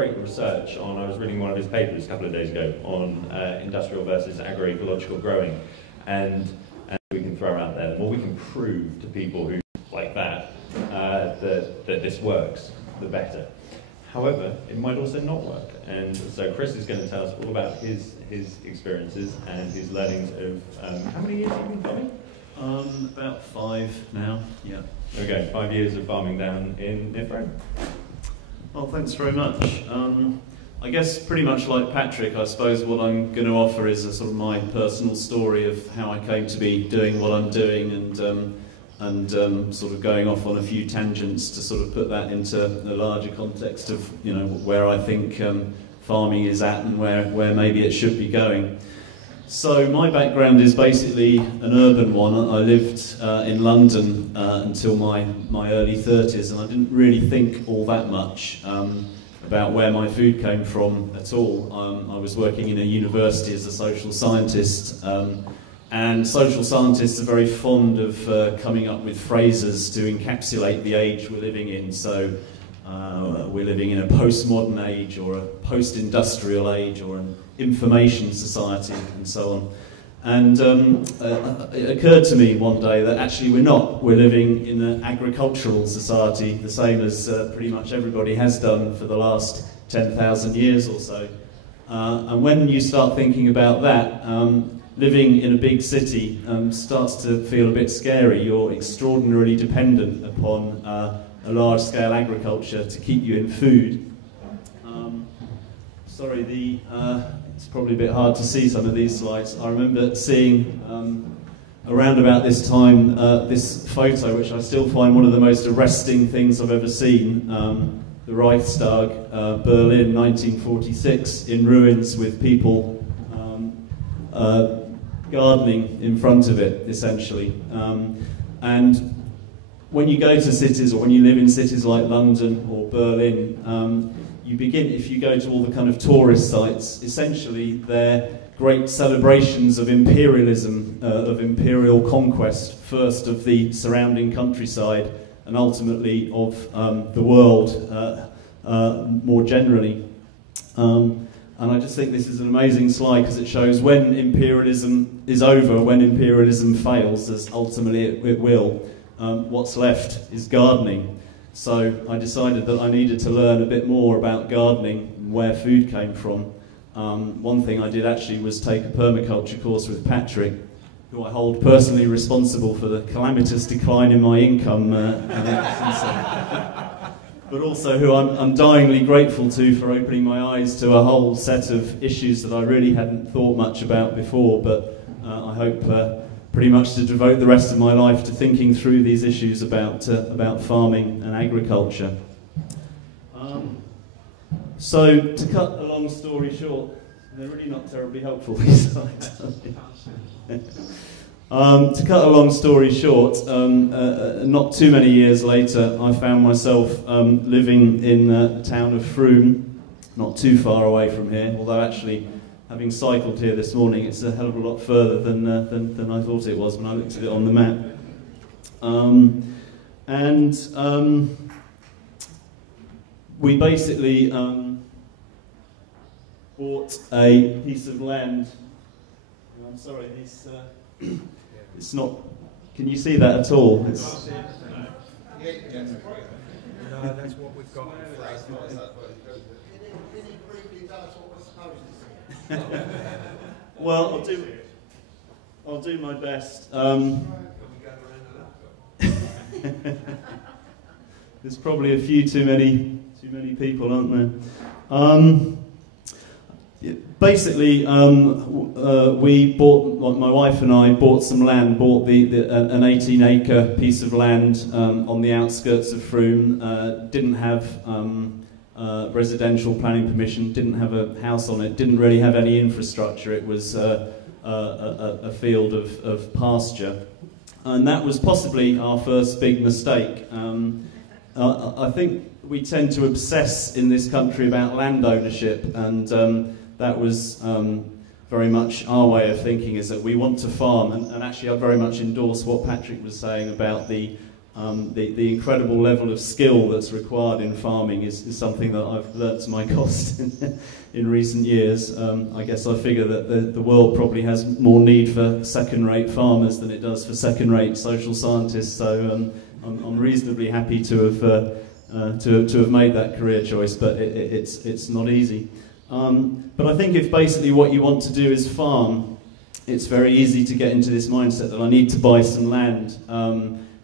great research on, I was reading one of his papers a couple of days ago on industrial versus agroecological growing, and we can throw out there, the more we can prove to people who like that, that this works, the better. However, it might also not work, and so Chris is going to tell us all about his experiences and his learnings of, how many years have you been farming? About 5 now, yeah. Okay, 5 years of farming down in Nifro. Well, thanks very much. I guess pretty much like Patrick, I suppose what I'm going to offer is a sort of my personal story of how I came to be doing what I'm doing, and sort of going off on a few tangents to sort of put that into the larger context of, you know, where I think farming is at and where maybe it should be going. So my background is basically an urban one. I lived in London until my early 30s, and I didn't really think all that much about where my food came from at all. I was working in a university as a social scientist, and social scientists are very fond of coming up with phrases to encapsulate the age we're living in. So we're living in a postmodern age, or a post-industrial age, or an information society, and so on. And it occurred to me one day that actually we're not. We're living in an agricultural society, the same as pretty much everybody has done for the last 10,000 years or so. And when you start thinking about that, living in a big city starts to feel a bit scary. You're extraordinarily dependent upon a large-scale agriculture to keep you in food. Sorry, it's probably a bit hard to see some of these slides. I remember seeing around about this time this photo, which I still find one of the most arresting things I've ever seen. The Reichstag, Berlin, 1946, in ruins with people gardening in front of it, essentially. And when you go to cities, or when you live in cities like London or Berlin, you begin, if you go to all the kind of tourist sites, essentially they're great celebrations of imperialism, of imperial conquest, first of the surrounding countryside, and ultimately of the world more generally. And I just think this is an amazing slide, because it shows when imperialism is over, when imperialism fails, as ultimately it will, what's left is gardening. So I decided that I needed to learn a bit more about gardening, where food came from. One thing I did actually was take a permaculture course with Patrick, who I hold personally responsible for the calamitous decline in my income, but also who I'm undyingly grateful to for opening my eyes to a whole set of issues that I really hadn't thought much about before, but I hope pretty much to devote the rest of my life to thinking through these issues about farming and agriculture. So, to cut a long story short, they're really not terribly helpful, these slides. To cut a long story short, not too many years later, I found myself living in the town of Frome, not too far away from here, although actually, having cycled here this morning, it's a hell of a lot further than I thought it was when I looked at it on the map. We basically bought a piece of land. I'm sorry, it's not. Can you see that at all? No, that's what we've got. Well, I'll do my best. There's probably a few too many people, aren't there? Basically, we bought, like my wife and I, bought some land. Bought an 18-acre piece of land on the outskirts of Frome. Didn't have residential planning permission. Didn't have a house on it. Didn't really have any infrastructure. It was a field of pasture, and that was possibly our first big mistake. I think we tend to obsess in this country about land ownership, and that was very much our way of thinking, is that we want to farm, and actually I very much endorse what Patrick was saying about the The incredible level of skill that's required in farming is something that I've learnt to my cost in recent years. I guess I figure that the world probably has more need for second-rate farmers than it does for second-rate social scientists, so I'm reasonably happy to have made that career choice, but it's not easy. But I think if basically what you want to do is farm, it's very easy to get into this mindset that I need to buy some land.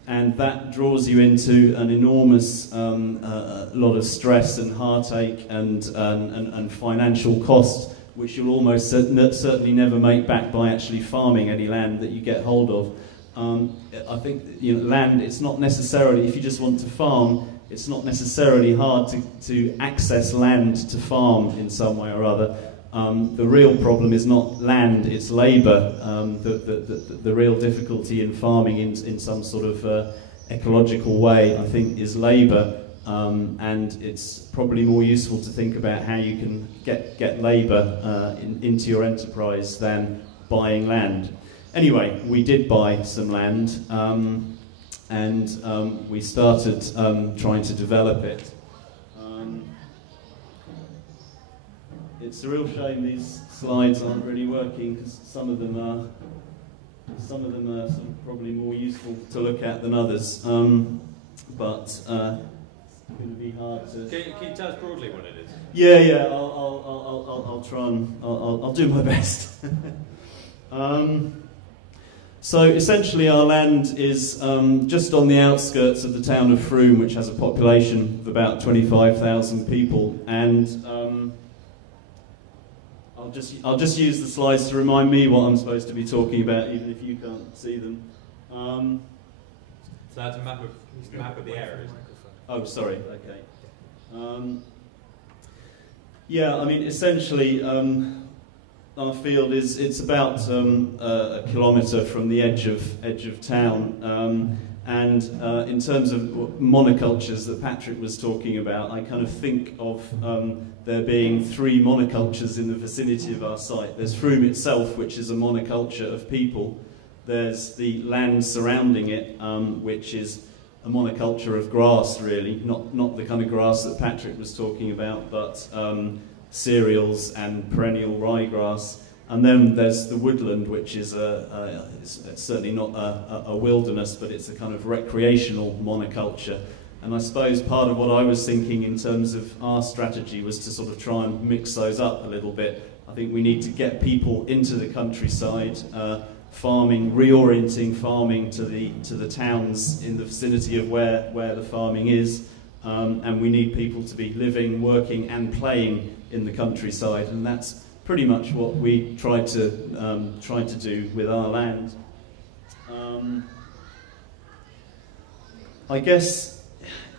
And that draws you into an enormous lot of stress and heartache and financial cost, which you'll almost certainly never make back by actually farming any land that you get hold of. I think land, it's not necessarily, if you just want to farm, it's not necessarily hard to access land to farm in some way or other. The real problem is not land, it's labour. The real difficulty in farming in some sort of ecological way, I think, is labour. And it's probably more useful to think about how you can get labour into your enterprise than buying land. Anyway, we did buy some land, and we started trying to develop it. It's a real shame these slides aren't really working, because some of them are sort of probably more useful to look at than others. But it's going to be hard to. Can you tell us broadly what it is? Yeah. I'll try and I'll do my best. So essentially, our land is just on the outskirts of the town of Frome, which has a population of about 25,000 people, and I'll just use the slides to remind me what I'm supposed to be talking about, even if you can't see them. So that's a map of the area. Oh, sorry. Okay. Yeah, I mean, essentially, our field it's about a kilometre from the edge of town. And in terms of monocultures that Patrick was talking about, I kind of think of there being 3 monocultures in the vicinity of our site. There's Frome itself, which is a monoculture of people. There's the land surrounding it, which is a monoculture of grass, really. Not the kind of grass that Patrick was talking about, but cereals and perennial ryegrass. And then there's the woodland, which is it's certainly not a wilderness, but it's a kind of recreational monoculture. And I suppose part of what I was thinking in terms of our strategy was to sort of try and mix those up a little bit. I think we need to get people into the countryside, farming, reorienting farming to the towns in the vicinity of where the farming is. And we need people to be living, working and playing in the countryside, and that's pretty much what we try to do with our land. I guess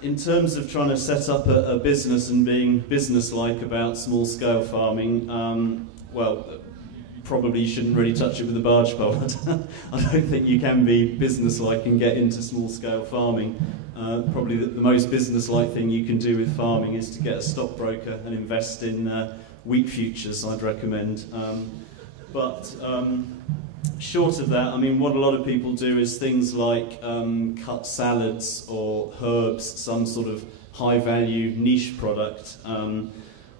in terms of trying to set up a business and being business-like about small-scale farming, well, you probably shouldn't really touch it with a barge pole. I don't think you can be business-like and get into small-scale farming. Probably the most business-like thing you can do with farming is to get a stockbroker and invest in wheat futures, I'd recommend. But short of that, I mean, what a lot of people do is things like cut salads or herbs, some sort of high-value niche product,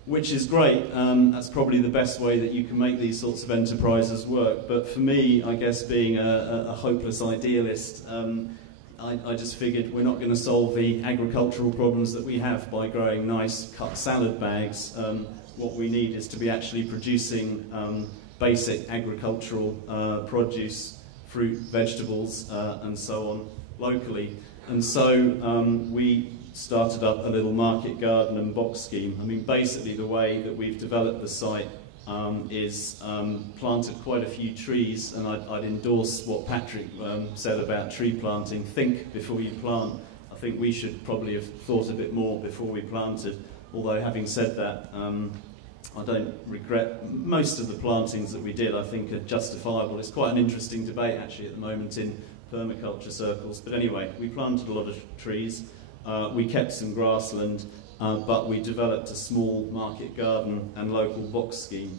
which is great. That's probably the best way that you can make these sorts of enterprises work. But for me, I guess being a hopeless idealist, I just figured we're not going to solve the agricultural problems that we have by growing nice cut salad bags. What we need is to be actually producing basic agricultural produce, fruit, vegetables, and so on locally. And so we started up a little market garden and box scheme. I mean, basically the way that we've developed the site is planted quite a few trees, and I'd endorse what Patrick said about tree planting. Think before you plant. I think we should probably have thought a bit more before we planted, although having said that, I don't regret most of the plantings that we did. I think are justifiable. It's quite an interesting debate actually at the moment in permaculture circles. But anyway, we planted a lot of trees. We kept some grassland, but we developed a small market garden and local box scheme.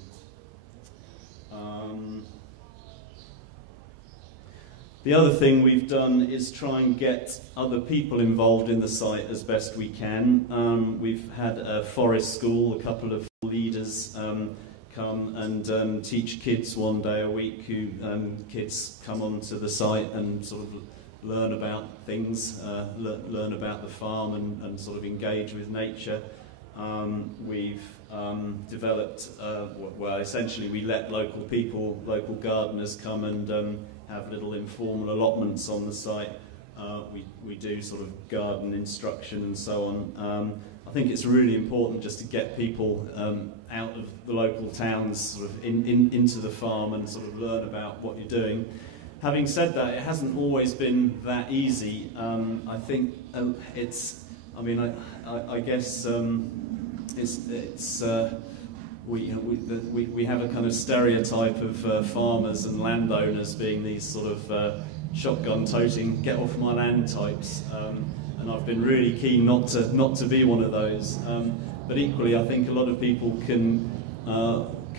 The other thing we've done is try and get other people involved in the site as best we can. We've had a forest school, a couple of leaders come and teach kids one day a week. Who kids come onto the site and sort of learn about things, learn about the farm and sort of engage with nature. We've developed, well, essentially we let local people, local gardeners come and have little informal allotments on the site. We do sort of garden instruction and so on. I think it's really important just to get people out of the local towns, sort of into the farm and sort of learn about what you're doing. Having said that, it hasn't always been that easy. I think it's, I mean, I guess it's we have a kind of stereotype of farmers and landowners being these sort of shotgun-toting, get-off-my-land types, and I've been really keen not to be one of those. But equally, I think a lot of people can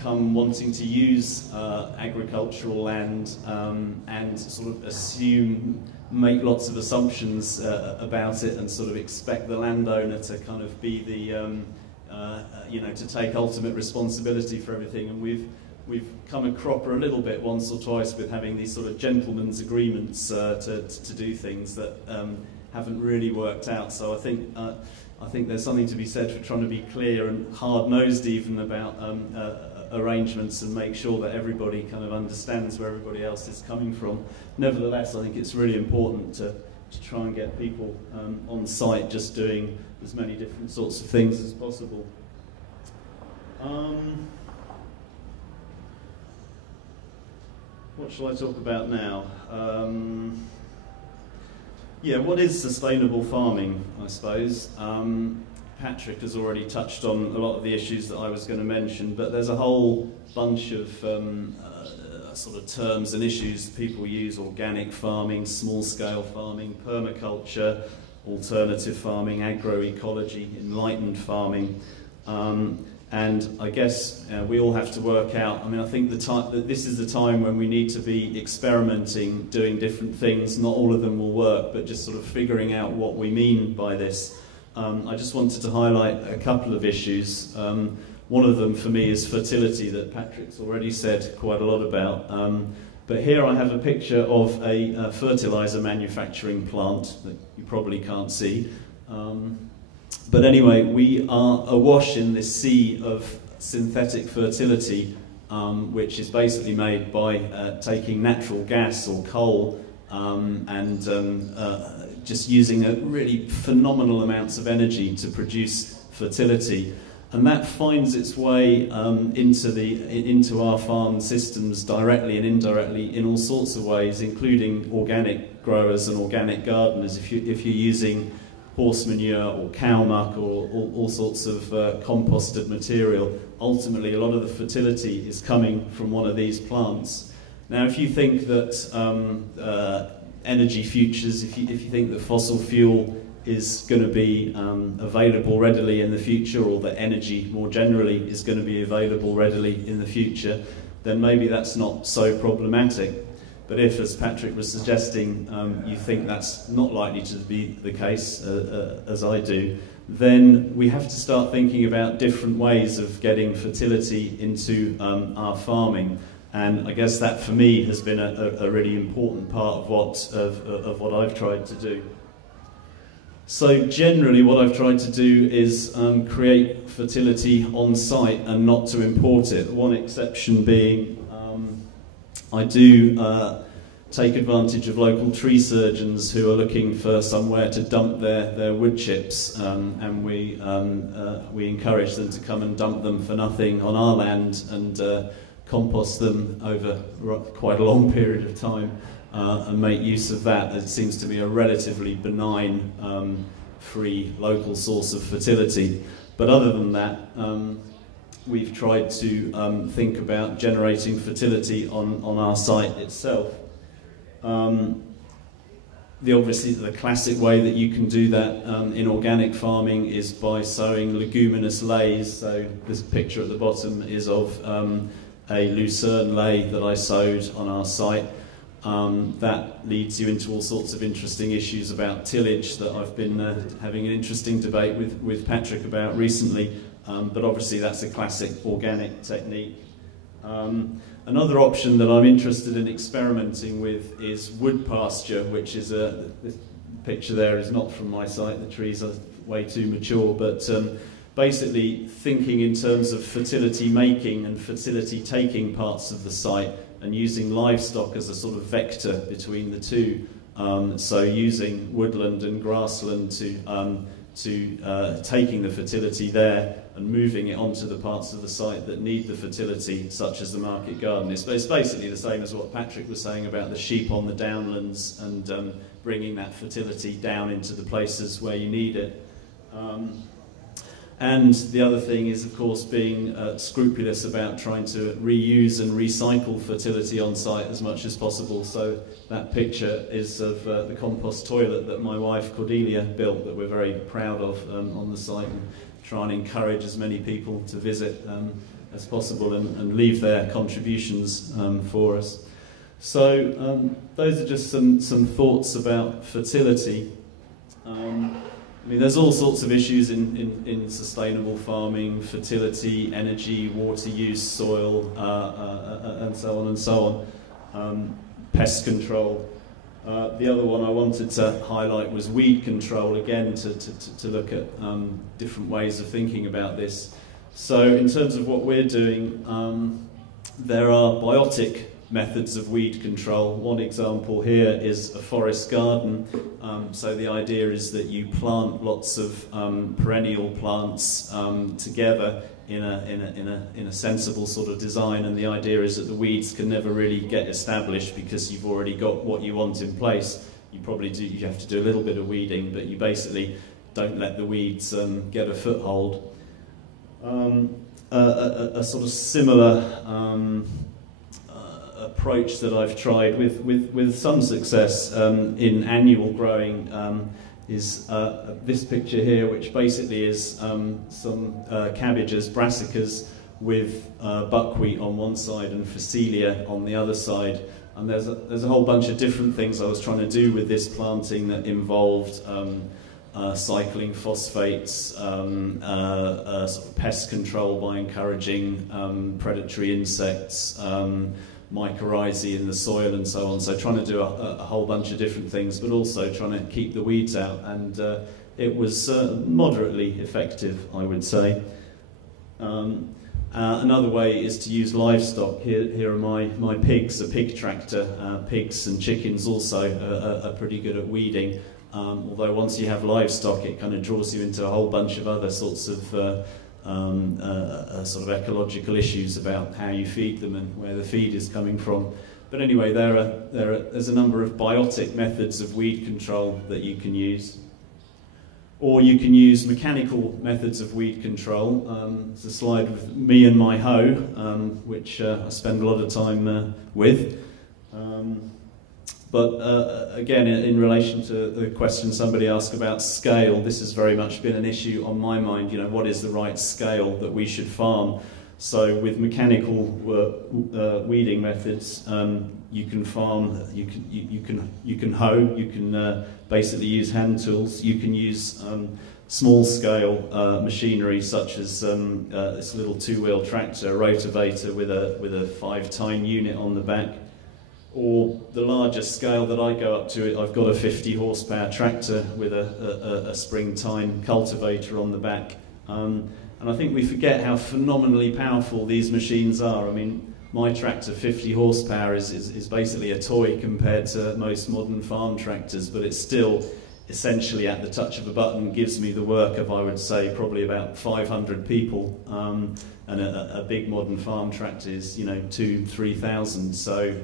come wanting to use agricultural land and sort of assume, make lots of assumptions about it, and sort of expect the landowner to kind of be the you know, to take ultimate responsibility for everything. And we've come a cropper a little bit once or twice with having these sort of gentlemen's agreements to do things that haven't really worked out. So I think there's something to be said for trying to be clear and hard-nosed even about arrangements and make sure that everybody kind of understands where everybody else is coming from. Nevertheless, I think it's really important to try and get people on site just doing as many different sorts of things as possible. What shall I talk about now? Yeah, what is sustainable farming, I suppose? Patrick has already touched on a lot of the issues that I was going to mention, but there's a whole bunch of sort of terms and issues people use: organic farming, small-scale farming, permaculture, alternative farming, agroecology, enlightened farming. And I guess we all have to work out. I mean, I think that this is the time when we need to be experimenting, doing different things. Not all of them will work, but just sort of figuring out what we mean by this. I just wanted to highlight a couple of issues. One of them for me is fertility, that Patrick's already said quite a lot about. But here I have a picture of a fertilizer manufacturing plant that you probably can't see. But anyway, we are awash in this sea of synthetic fertility, which is basically made by taking natural gas or coal and just using a really phenomenal amounts of energy to produce fertility. And that finds its way into our farm systems directly and indirectly in all sorts of ways, including organic growers and organic gardeners. If you're using horse manure or cow muck or all sorts of composted material, ultimately a lot of the fertility is coming from one of these plants. Now, if you think that energy futures, if you think that fossil fuel is going to be available readily in the future, or that energy more generally is going to be available readily in the future, then maybe that's not so problematic. But if, as Patrick was suggesting, you think that's not likely to be the case, as I do, then we have to start thinking about different ways of getting fertility into our farming. And I guess that, for me, has been a really important part of what I've tried to do. So generally what I've tried to do is create fertility on site and not to import it. One exception being I do take advantage of local tree surgeons who are looking for somewhere to dump their wood chips, and we encourage them to come and dump them for nothing on our land and compost them over quite a long period of time and make use of that. It seems to be a relatively benign, free local source of fertility. But other than that, we've tried to think about generating fertility on our site itself. Obviously the classic way that you can do that in organic farming is by sowing leguminous lays. So this picture at the bottom is of a lucerne lay that I sowed on our site. that leads you into all sorts of interesting issues about tillage that I've been having an interesting debate with Patrick about recently, but obviously that's a classic organic technique. Another option that I'm interested in experimenting with is wood pasture, which is this picture there is not from my site, the trees are way too mature, but basically thinking in terms of fertility making and fertility taking parts of the site and using livestock as a sort of vector between the two. So using woodland and grassland to taking the fertility there and moving it onto the parts of the site that need the fertility, such as the market garden. It's basically the same as what Patrick was saying about the sheep on the downlands and bringing that fertility down into the places where you need it. And the other thing is, of course, being scrupulous about trying to reuse and recycle fertility on site as much as possible. So that picture is of the compost toilet that my wife Cordelia built, that we're very proud of on the site, and try and encourage as many people to visit as possible and leave their contributions for us. So those are just some thoughts about fertility. I mean, there's all sorts of issues in sustainable farming: fertility, energy, water use, soil, and so on and so on. Pest control. The other one I wanted to highlight was weed control, again, to look at different ways of thinking about this. So in terms of what we're doing, there are biotic methods of weed control. One example here is a forest garden. So the idea is that you plant lots of perennial plants together in a sensible sort of design, and the idea is that the weeds can never really get established because you've already got what you want in place. You have to do a little bit of weeding, but you basically don't let the weeds get a foothold. A sort of similar approach that I've tried with some success in annual growing is this picture here, which basically is some cabbages, brassicas, with buckwheat on one side and phacelia on the other side. And there's a whole bunch of different things I was trying to do with this planting that involved cycling phosphates, sort of pest control by encouraging predatory insects, mycorrhizae in the soil and so on. So trying to do a whole bunch of different things, but also trying to keep the weeds out. And it was moderately effective, I would say. Another way is to use livestock. Here are my pigs, a pig tractor. Pigs and chickens also are pretty good at weeding. Although once you have livestock, it kind of draws you into a whole bunch of other sorts of sort of ecological issues about how you feed them and where the feed is coming from. But anyway, there's a number of biotic methods of weed control that you can use. Or you can use mechanical methods of weed control. There's a slide with me and my hoe, which I spend a lot of time with. But again, in relation to the question somebody asked about scale, this has very much been an issue on my mind. You know, what is the right scale that we should farm? So with mechanical weeding methods, you can farm, you can hoe, you can basically use hand tools, you can use small-scale machinery such as this little two-wheel tractor, a rotavator with a 5-tine unit on the back. Or the largest scale that I go up to, I've got a 50 horsepower tractor with a spring-tine cultivator on the back. And I think we forget how phenomenally powerful these machines are. I mean, my tractor, 50 horsepower, is basically a toy compared to most modern farm tractors, but it's still essentially at the touch of a button gives me the work of, I would say, probably about 500 people. And a big modern farm tractor is, 2,000-3,000. So,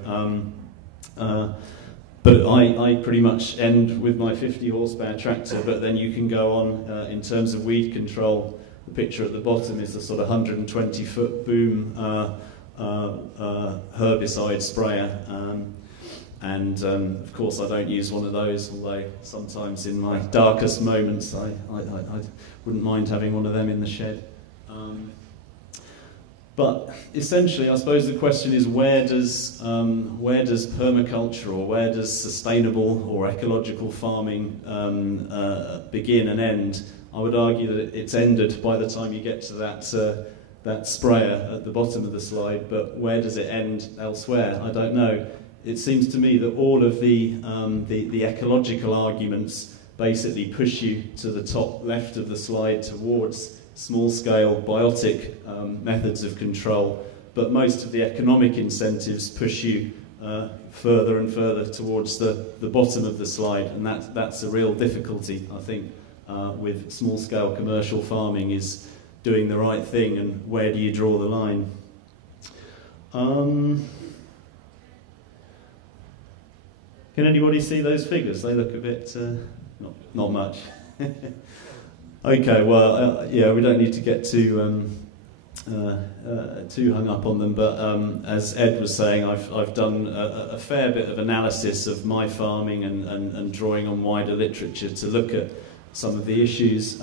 but I pretty much end with my 50 horsepower tractor. But then you can go on in terms of weed control. The picture at the bottom is a sort of 120-foot boom herbicide sprayer. And of course, I don't use one of those. Although sometimes in my darkest moments, I wouldn't mind having one of them in the shed. But essentially, I suppose the question is, where does permaculture, or where does sustainable or ecological farming begin and end? I would argue that it's ended by the time you get to that sprayer at the bottom of the slide, but where does it end elsewhere? I don't know. It seems to me that all of the ecological arguments basically push you to the top left of the slide towards small-scale biotic methods of control, but most of the economic incentives push you further and further towards the bottom of the slide, and that's a real difficulty, I think, with small-scale commercial farming, is doing the right thing, and where do you draw the line? Can anybody see those figures? They look a bit, not much. Okay, well, yeah, we don't need to get too hung up on them, but as Ed was saying, I've done a fair bit of analysis of my farming and drawing on wider literature to look at some of the issues.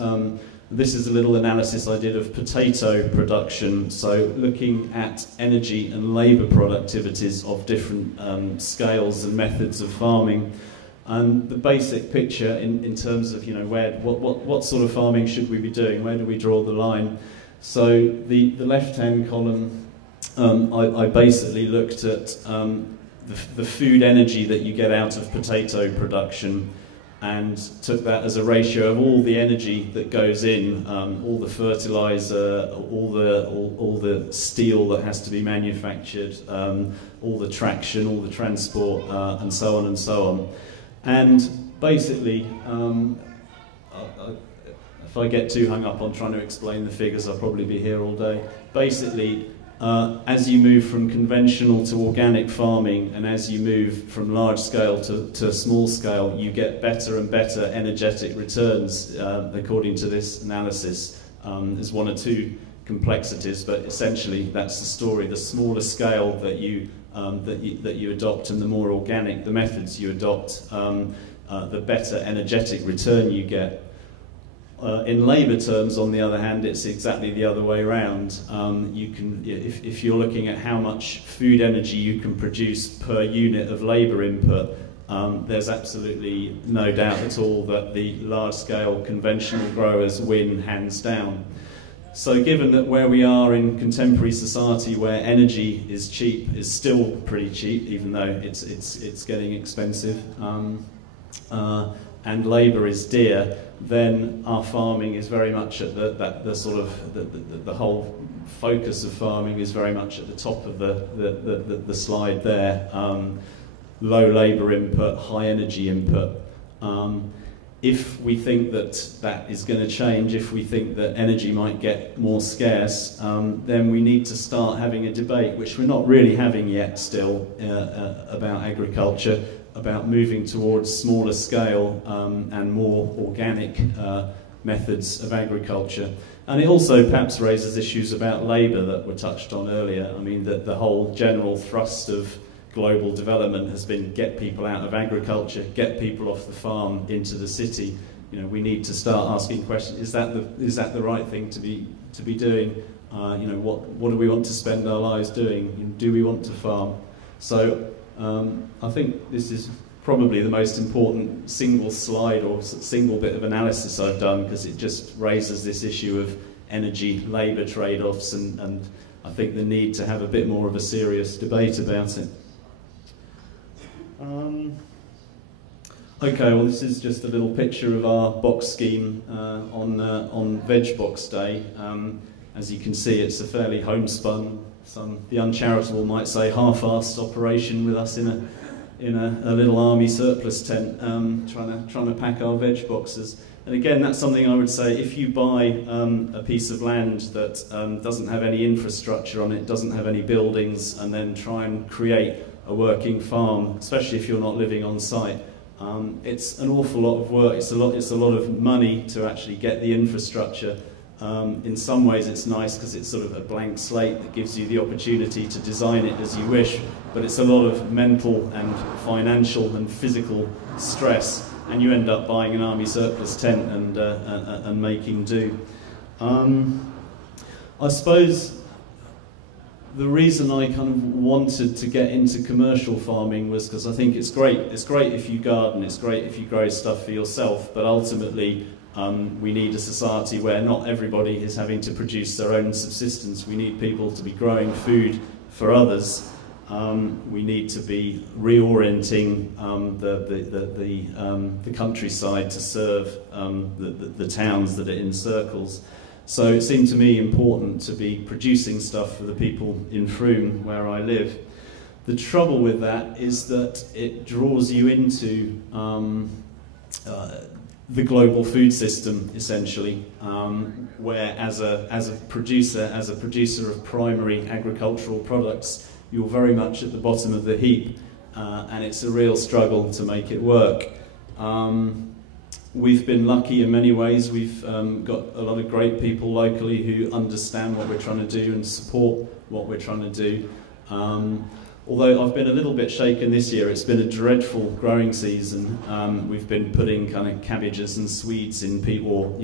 This is a little analysis I did of potato production, so looking at energy and labour productivities of different scales and methods of farming. And the basic picture in terms of, you know, what sort of farming should we be doing? Where do we draw the line? So the left-hand column, I basically looked at the food energy that you get out of potato production, and took that as a ratio of all the energy that goes in, all the fertilizer, all the steel that has to be manufactured, all the traction, all the transport, and so on and so on. And basically, if I get too hung up on trying to explain the figures, I'll probably be here all day. Basically, as you move from conventional to organic farming, and as you move from large scale to small scale, you get better and better energetic returns, according to this analysis. There's one or two complexities, but essentially that's the story. The smaller scale that you adopt, and the more organic the methods you adopt, the better energetic return you get. In labour terms, on the other hand, it's exactly the other way around. If you're looking at how much food energy you can produce per unit of labour input, there's absolutely no doubt at all that the large-scale conventional growers win hands down. So given that where we are in contemporary society, where energy is cheap, is still pretty cheap, even though it's getting expensive, and labour is dear, then our farming is very much at the whole focus of farming is very much at the top of the slide there. Low labour input, high energy input. If we think that is going to change, if we think that energy might get more scarce, then we need to start having a debate, which we're not really having yet still, about agriculture, about moving towards smaller scale and more organic methods of agriculture. And it also perhaps raises issues about labour that were touched on earlier. I mean, that the whole general thrust of global development has been get people out of agriculture, get people off the farm into the city. You know, we need to start asking questions: is that the right thing to be doing? You know, what do we want to spend our lives doing? Do we want to farm? So I think this is probably the most important single slide or single bit of analysis I've done, because it just raises this issue of energy-labour trade-offs, and I think the need to have a bit more of a serious debate about it. Okay, well, this is just a little picture of our box scheme on veg-box day. As you can see, it's a fairly homespun, the uncharitable might say half-assed operation with us in a little army surplus tent, trying to pack our veg boxes. And again, that's something I would say: if you buy a piece of land that doesn't have any infrastructure on it, doesn't have any buildings, and then try and create a working farm, especially if you're not living on site, it's an awful lot of work. It's a lot of money to actually get the infrastructure. In some ways it's nice because it's sort of a blank slate that gives you the opportunity to design it as you wish, but it's a lot of mental and financial and physical stress, and you end up buying an army surplus tent and making do. I suppose the reason I kind of wanted to get into commercial farming was because I think it's great. It's great if you garden, it's great if you grow stuff for yourself, but ultimately we need a society where not everybody is having to produce their own subsistence. We need people to be growing food for others. We need to be reorienting the countryside to serve the towns that it encircles. So it seemed to me important to be producing stuff for the people in Frome, where I live. The trouble with that is that it draws you into the global food system, essentially, where as a producer of primary agricultural products, you're very much at the bottom of the heap, and it's a real struggle to make it work. We've been lucky in many ways. We've got a lot of great people locally who understand what we're trying to do and support what we're trying to do. Although I've been a little bit shaken this year, it's been a dreadful growing season. We've been putting kind of cabbages and swedes in people,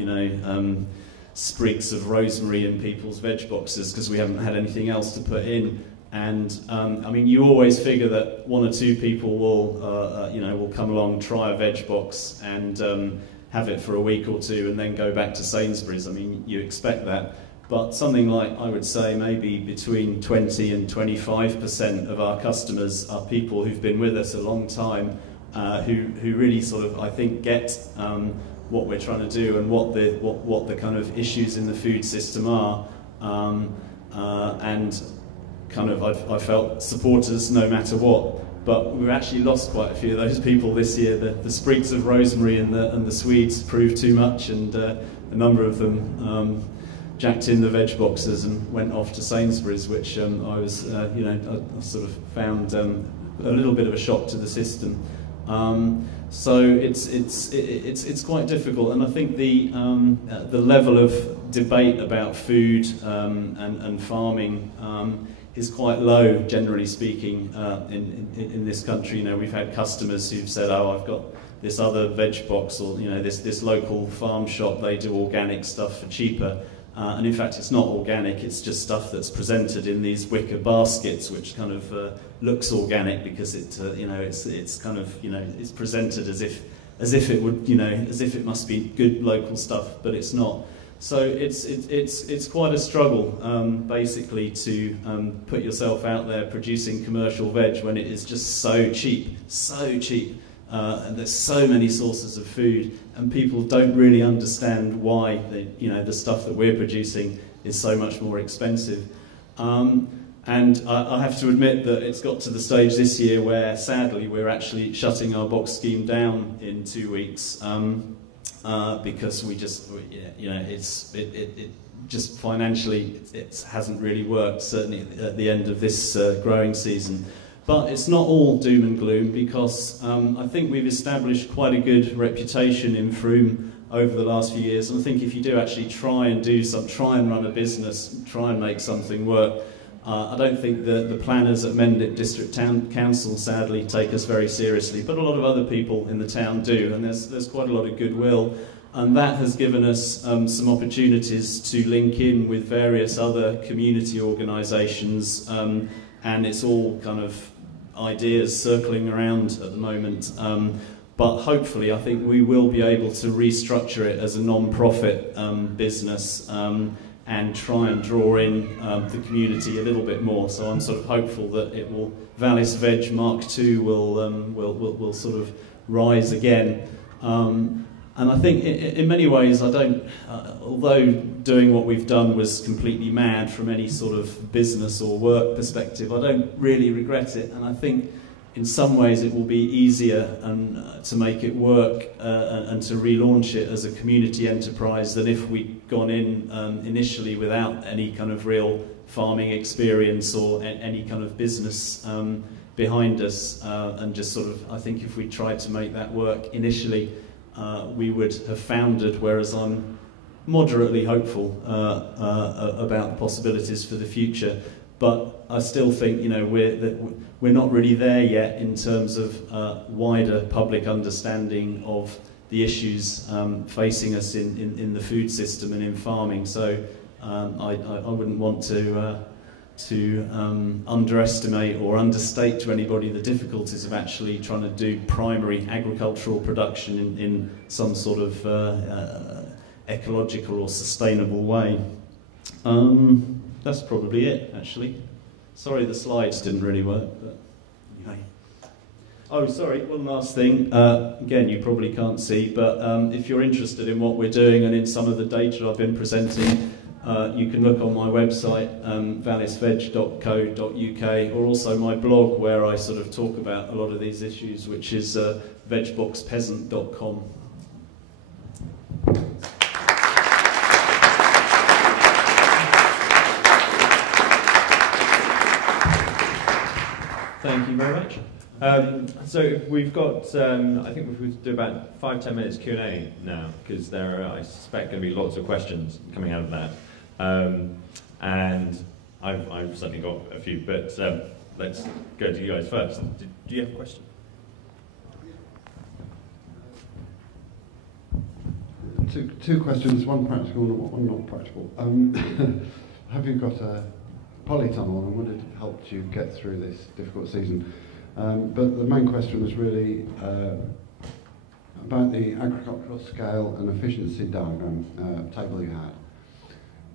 sprigs of rosemary in people's veg boxes because we haven't had anything else to put in. And I mean, you always figure that one or two people will come along, try a veg box, and have it for a week or two, and then go back to Sainsbury's. I mean, you expect that, but something like, I would say, maybe between 20 and 25% of our customers are people who've been with us a long time, who really sort of, I think, get what we're trying to do and what the kind of issues in the food system are, and kind of I felt supporters no matter what. But we've actually lost quite a few of those people this year. The sprigs of rosemary and the swedes proved too much, and a number of them jacked in the veg boxes and went off to Sainsbury's, which I was I sort of found a little bit of a shock to the system. So it's quite difficult, and I think the level of debate about food and farming is quite low, generally speaking, in this country. You know, we've had customers who've said, "Oh, I've got this other veg box, or this local farm shop. They do organic stuff for cheaper." And in fact, it's not organic. It's just stuff that's presented in these wicker baskets, which kind of looks organic because it's kind of it's presented as if it would as if it must be good local stuff, but it's not. So it's quite a struggle, basically, to put yourself out there producing commercial veg when it is just so cheap, and there's so many sources of food, and people don't really understand why the stuff that we're producing is so much more expensive. And I have to admit that it's got to the stage this year where, sadly, we're actually shutting our box scheme down in 2 weeks. Because we just, it just financially it hasn't really worked, certainly at the end of this growing season. But it's not all doom and gloom, because I think we've established quite a good reputation in Frome over the last few years. And I think if you do actually try and run a business, try and make something work, I don't think the planners at Mendip District Town Council, sadly, take us very seriously, but a lot of other people in the town do, and there's quite a lot of goodwill, and that has given us some opportunities to link in with various other community organisations, and it's all kind of ideas circling around at the moment. But hopefully, I think we will be able to restructure it as a non-profit business, and try and draw in the community a little bit more. So I'm sort of hopeful that it will, Vallis Veg Mark II will sort of rise again. And I think in many ways although doing what we've done was completely mad from any sort of business or work perspective, I don't really regret it. And I think in some ways it will be easier to make it work and to relaunch it as a community enterprise than if we'd gone in initially without any kind of real farming experience or any kind of business behind us, and just sort of, I think if we tried to make that work initially, we would have foundered, whereas I'm moderately hopeful about the possibilities for the future. But I still think we're not really there yet in terms of wider public understanding of the issues facing us in the food system and in farming. So I wouldn't want to underestimate or understate to anybody the difficulties of actually trying to do primary agricultural production in some sort of ecological or sustainable way. That's probably it, actually. Sorry the slides didn't really work, but anyway. Oh, sorry, one last thing. Again, you probably can't see, but if you're interested in what we're doing and in some of the data I've been presenting, you can look on my website, vallisveg.co.uk, or also my blog where I sort of talk about a lot of these issues, which is veg-boxpeasant.com. Thank you very much. So we've got, I think we'll do about 5-10 minutes Q&A now, because there are, I suspect, going to be lots of questions coming out of that. And I've certainly got a few, but let's go to you guys first. Do you have a question? Two questions, one practical and one not practical. Have you got a polytunnel, and would it have helped you get through this difficult season? But the main question was really about the agricultural scale and efficiency diagram table you had.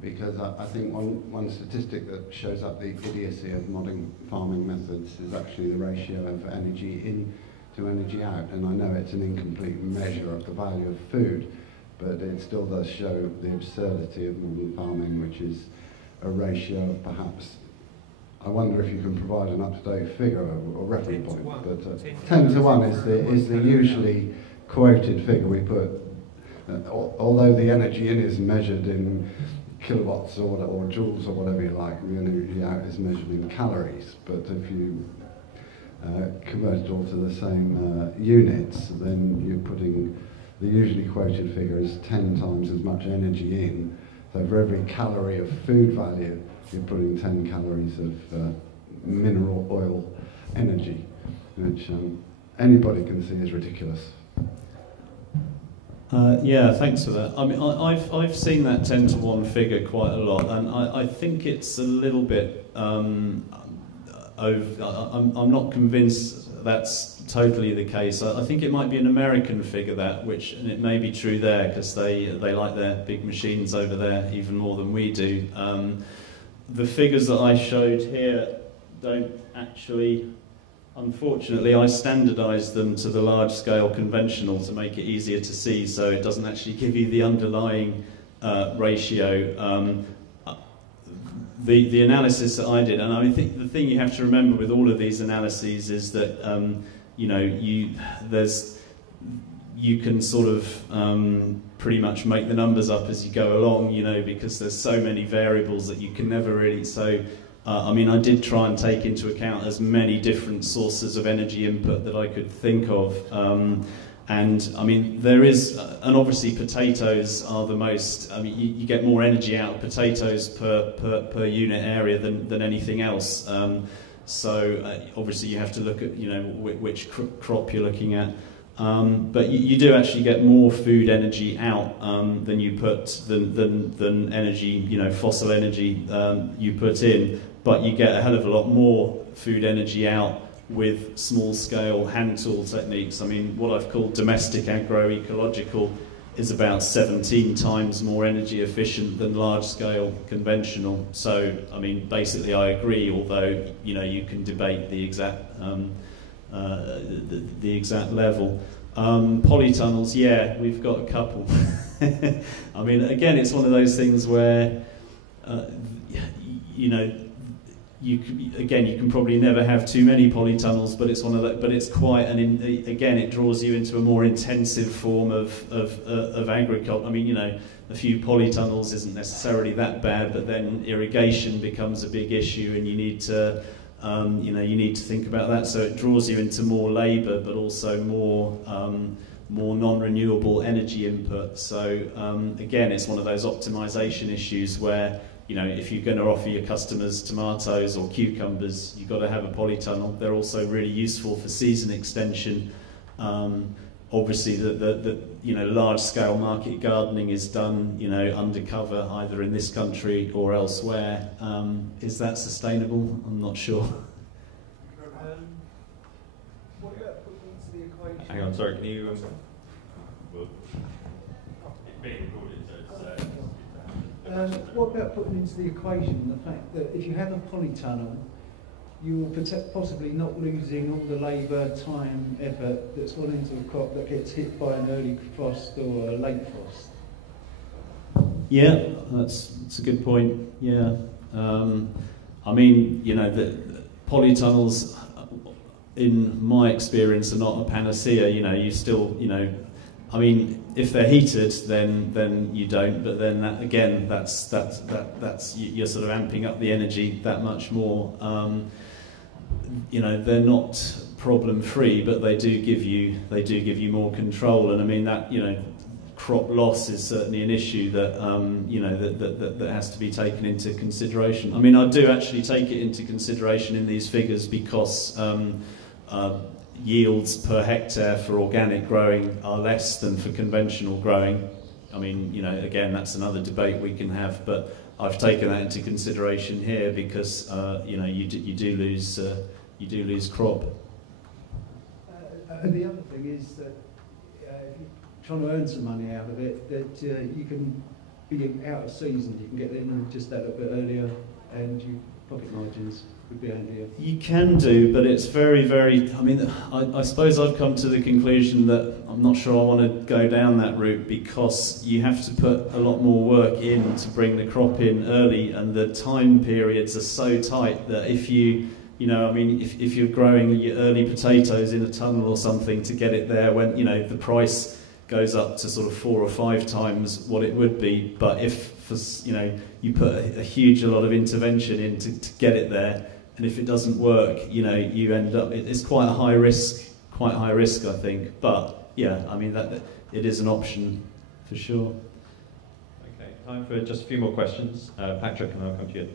Because I think one statistic that shows up the idiocy of modern farming methods is actually the ratio of energy in to energy out. And I know it's an incomplete measure of the value of food, but it still does show the absurdity of modern farming, which is a ratio of perhaps, I wonder if you can provide an up-to-date figure or reference point, but 10 to 1 is the usually quoted figure we put, although the energy in is measured in kilowatts or joules or whatever you like, the energy out is measured in calories, but if you convert it all to the same units, then you're putting, the usually quoted figure is 10 times as much energy in. So for every calorie of food value, you're putting 10 calories of mineral oil energy, which anybody can see is ridiculous. Yeah, thanks for that. I mean, I've seen that 10 to 1 figure quite a lot, and I think it's a little bit I'm not convinced that's totally the case. I think it might be an American figure and it may be true there because they like their big machines over there even more than we do. The figures that I showed here don't actually. Unfortunately, I standardised them to the large-scale conventional to make it easier to see, so it doesn't actually give you the underlying ratio. The analysis that I did, and I think the thing you have to remember with all of these analyses is that you can sort of pretty much make the numbers up as you go along, because there's so many variables that you can never really. I mean, I did try and take into account as many different sources of energy input that I could think of. And, I mean, there is, and obviously potatoes are the most, I mean, you get more energy out of potatoes per unit area than anything else. So, obviously you have to look at, which crop you're looking at. But you do actually get more food energy out than you put, than energy, fossil energy you put in. But you get a hell of a lot more food energy out with small-scale hand tool techniques. I mean, what I've called domestic agroecological is about 17 times more energy efficient than large-scale conventional. So, I mean, basically I agree, although, you can debate the exact the exact level. Polytunnels, yeah, we've got a couple. I mean, again, it's one of those things where, you can probably never have too many polytunnels, but it's one of the, but it's quite again, it draws you into a more intensive form of agriculture. I mean, a few polytunnels isn't necessarily that bad, but then irrigation becomes a big issue, and you need to think about that. So it draws you into more labour, but also more non-renewable energy input. So again, it's one of those optimisation issues where, if you're going to offer your customers tomatoes or cucumbers, you've got to have a polytunnel. They're also really useful for season extension. obviously the large scale market gardening is done undercover either in this country or elsewhere. Is that sustainable? I'm not sure. What about putting into the equation? Hang on, sorry, can you... Well, it's being recorded, so it's... What about putting into the equation the fact that if you have a polytunnel, you will possibly not losing all the labour, time, effort that's gone into a crop that gets hit by an early frost or a late frost? Yeah, that's a good point. Yeah, I mean, the polytunnels, in my experience, are not a panacea. You still, I mean, if they're heated, then you don't. But then that, again, that's you're sort of amping up the energy that much more. They're not problem free, but they do give you more control. And I mean that crop loss is certainly an issue that that has to be taken into consideration. I mean, I do actually take it into consideration in these figures because yields per hectare for organic growing are less than for conventional growing. I mean, again, that's another debate we can have, but I've taken that into consideration here because you do lose crop. And the other thing is that if you're trying to earn some money out of it, that you can be out of season. You can get in just that little bit earlier, and your profit margins would be handier. You can do, but it's very, very... I mean, I suppose I've come to the conclusion that I'm not sure I want to go down that route because you have to put a lot more work in to bring the crop in early, and the time periods are so tight that if you... I mean, if you're growing your early potatoes in a tunnel or something to get it there when, the price goes up to sort of 4 or 5 times what it would be, but if, you put a huge lot of intervention in to get it there, and if it doesn't work, you end up... It's quite a high risk, I think. But, yeah, I mean, that it is an option for sure. Okay, time for just a few more questions. Patrick, and I'll come to you.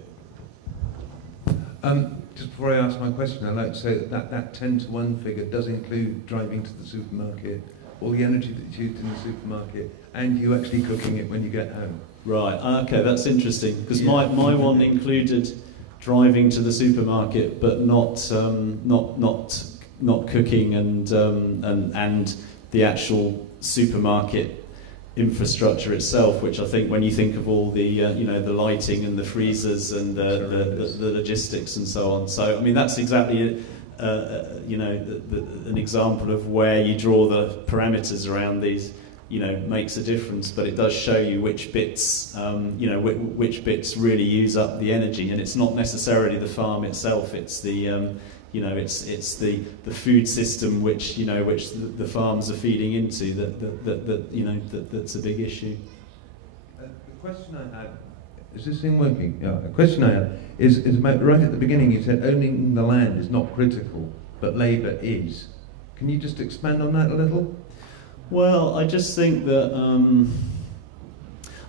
Just before I ask my question, I'd like to say that 10 to 1 figure does include driving to the supermarket, all the energy that's used in the supermarket, and you actually cooking it when you get home. Right, okay, that's interesting, because my one included driving to the supermarket, but not cooking and the actual supermarket infrastructure itself, which I think when you think of all the the lighting and the freezers and the logistics and so on. So I mean that's exactly an example of where you draw the parameters around these. Makes a difference, but it does show you which bits which bits really use up the energy, and it's not necessarily the farm itself. It's the it's the food system which the farms are feeding into that's a big issue. The question I had, is this thing working? Yeah. The question I had is about right at the beginning. You said owning the land is not critical, but labour is. Can you just expand on that a little? Well, I just think that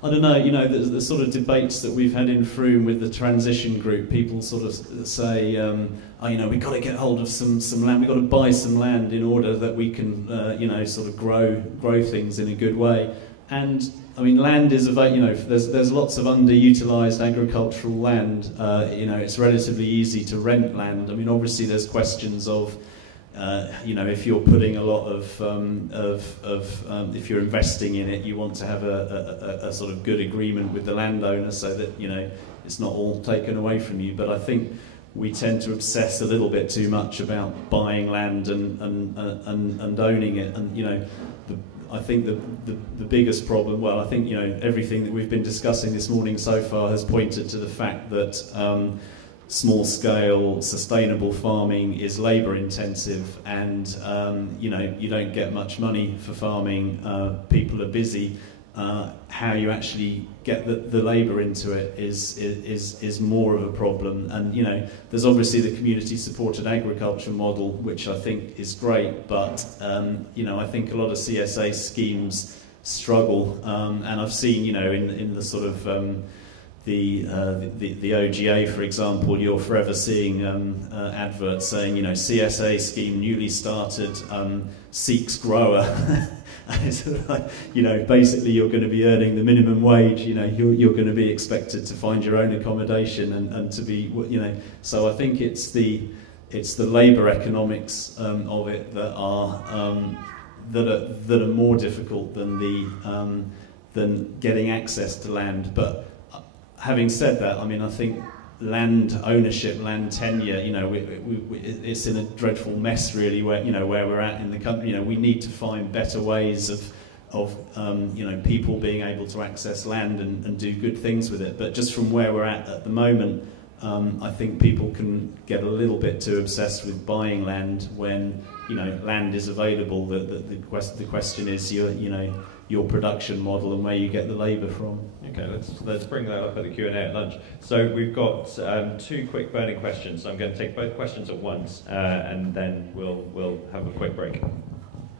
I don't know. The sort of debates that we've had in Frome with the transition group, people sort of say, we've got to get hold of some land. We've got to buy some land in order that we can, sort of grow things in a good way. And I mean, land is there's lots of underutilised agricultural land. It's relatively easy to rent land. I mean, obviously there's questions of if you're putting a lot of if you're investing in it, you want to have a sort of good agreement with the landowner so that it's not all taken away from you. But I think we tend to obsess a little bit too much about buying land and owning it. And I think the biggest problem. Well, I think everything that we've been discussing this morning so far has pointed to the fact that small-scale sustainable farming is labour-intensive, and you don't get much money for farming. People are busy. How you actually get the labour into it is more of a problem. And there's obviously the community-supported agriculture model, which I think is great, but I think a lot of CSA schemes struggle. And I've seen in the sort of the OGA, for example, you're forever seeing adverts saying, you know, CSA scheme, newly started, seeks grower. You know, basically you're going to be earning the minimum wage. You know, you're going to be expected to find your own accommodation and to be, you know. So I think it's the labour economics of it that are more difficult than getting access to land. But having said that, I mean, I think land ownership, land tenure, you know, it's in a dreadful mess really, where we're at in the country. You know, we need to find better ways of you know, people being able to access land and do good things with it. But just from where we're at the moment, I think people can get a little bit too obsessed with buying land when, you know, land is available. The question is your production model and where you get the labour from. Okay, let's bring that up at the Q&A at lunch. So we've got 2 quick burning questions. So I'm going to take both questions at once, and then we'll have a quick break.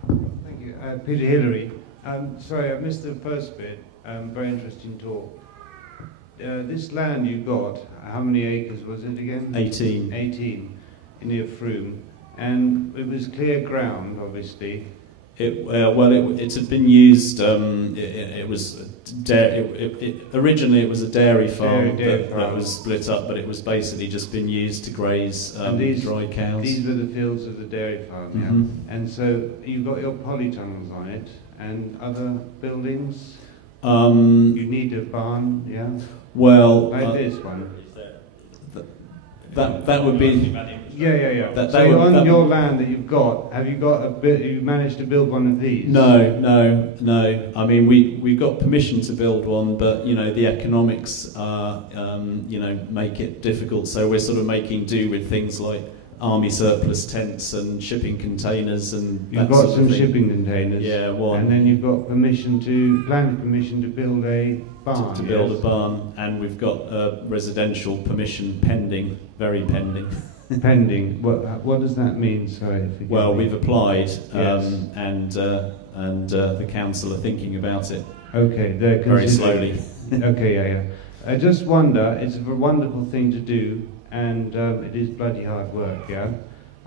Thank you, Peter Hillary. Sorry, I missed the first bit. Very interesting talk. This land you got, how many acres was it again? 18. 18 near Frome, and it was clear ground, obviously. It had been used. Originally it was a dairy farm that was split up, but it was basically just been used to graze dry cows. These were the fields of the dairy farm, yeah. And so you've got your polytunnels on it, and other buildings. You need a barn, yeah. Well, like this one. That would be. Yeah. So on your land that you've got, have you got a bit? You managed to build one of these? No. I mean, we've got permission to build one, but you know the economics, you know, make it difficult. So we're sort of making do with things like army surplus tents and shipping containers and. You've got some shipping containers. Yeah, one. And then you've got planning permission to build a barn. To build a barn, and we've got residential permission pending, very pending. Pending. What does that mean? Sorry. Well, we've applied, yes. and the council are thinking about it. Okay, very slowly. Okay, yeah. I just wonder. It's a wonderful thing to do, and it is bloody hard work. Yeah,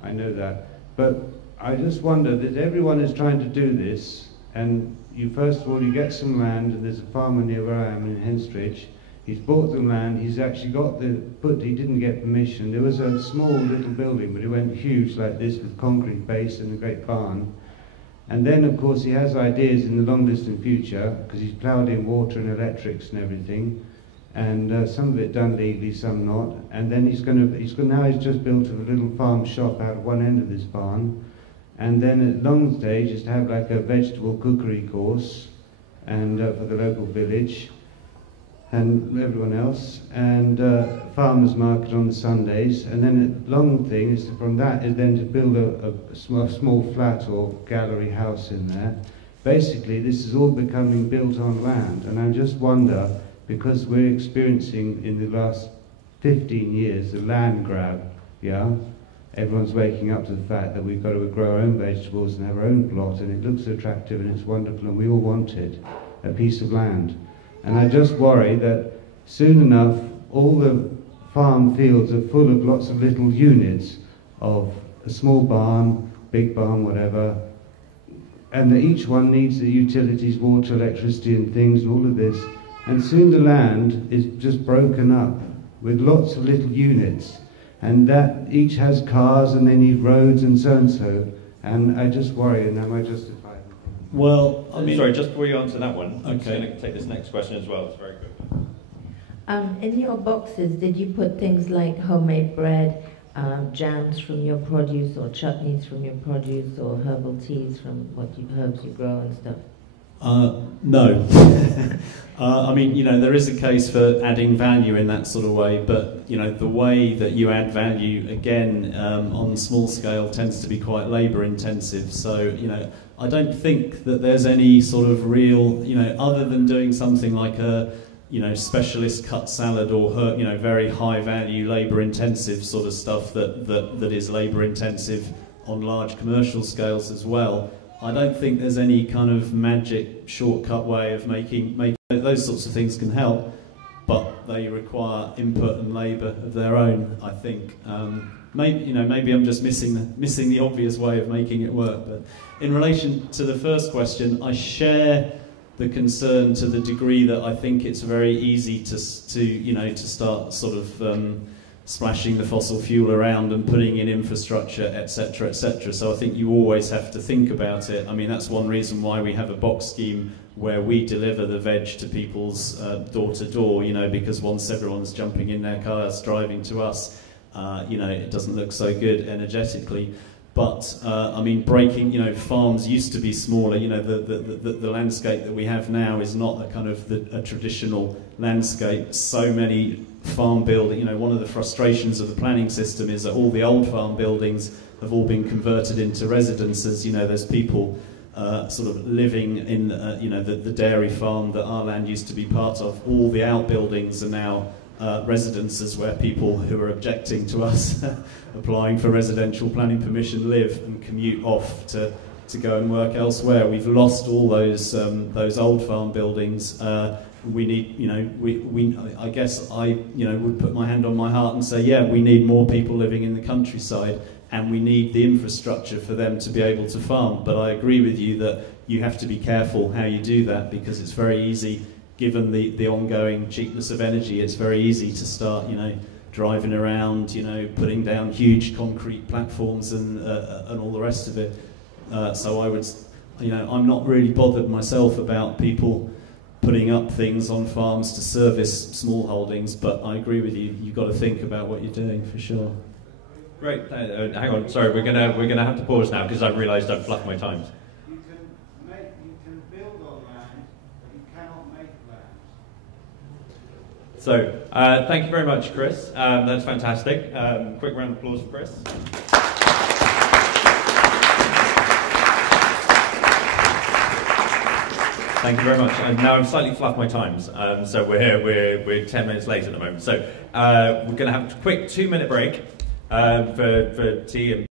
I know that. But I just wonder that everyone is trying to do this, and you first of all you get some land, and there's a farmer near where I am in Henstridge. He's bought the land, he's actually got he didn't get permission. There was a small little building, but it went huge like this with concrete base and a great barn. And then, of course, he has ideas in the long distant future, because he's ploughed in water and electrics and everything, and some of it done legally, some not. And then he's just built a little farm shop out of one end of this barn. And then at long stage is to have like a vegetable cookery course, and for the local village and everyone else, and farmers market on the Sundays, and then a long thing is from that is then to build a small flat or gallery house in there. Basically, this is all becoming built on land, and I just wonder, because we're experiencing in the last 15 years the land grab, yeah. Everyone's waking up to the fact that we've got to grow our own vegetables and have our own plot, and it looks attractive and it's wonderful, and we all want it, a piece of land. And I just worry that soon enough all the farm fields are full of lots of little units of a small barn, big barn, whatever, and that each one needs the utilities, water, electricity and things and all of this, and soon the land is just broken up with lots of little units, and that each has cars and they need roads and so, and I just worry, and am I justified? Well, I mean, sorry, just before you answer that one, I'm just okay. going to take this next question as well. It's very good. In your boxes, did you put things like homemade bread, jams from your produce, or chutneys from your produce, or herbal teas from herbs you grow and stuff? No. I mean, you know, there is a case for adding value in that sort of way, but, you know, the way that you add value, again, on small scale tends to be quite labour intensive. So, you know, I don't think that there's any sort of real, you know, other than doing something like a, you know, specialist cut salad or, you know, very high value labour intensive sort of stuff that is labour intensive on large commercial scales as well. I don't think there's any kind of magic shortcut way of making those sorts of things can help. but they require input and labour of their own, I think. Maybe I'm just missing the obvious way of making it work. But in relation to the first question, I share the concern to the degree that I think it's very easy to start sort of splashing the fossil fuel around and putting in infrastructure, etc., etc. So I think you always have to think about it. I mean, that's one reason why we have a box scheme where we deliver the veg to people's door to door, because once everyone's jumping in their cars, driving to us, it doesn't look so good energetically. But, breaking, farms used to be smaller, the landscape that we have now is not a kind of a traditional landscape. So many farm building, one of the frustrations of the planning system is that all the old farm buildings have all been converted into residences. There's people sort of living in, the dairy farm that our land used to be part of. All the outbuildings are now residences where people who are objecting to us applying for residential planning permission live and commute off to go and work elsewhere. We've lost all those old farm buildings. We need, I guess I would put my hand on my heart and say, yeah, we need more people living in the countryside, and we need the infrastructure for them to be able to farm. But I agree with you that you have to be careful how you do that, because it's very easy, given the ongoing cheapness of energy, it's very easy to start, driving around, putting down huge concrete platforms and all the rest of it. So I would, I'm not really bothered myself about people putting up things on farms to service small holdings, but I agree with you. You've got to think about what you're doing for sure. Great. Hang on. Sorry, we're gonna have to pause now because I realised I've fluffed my times. You can build on land, but you cannot make land. So thank you very much, Chris. That's fantastic. Quick round of applause for Chris. Thank you very much. And now I've slightly fluffed my times, so we're 10 minutes late at the moment. So we're going to have a quick 2-minute break for tea and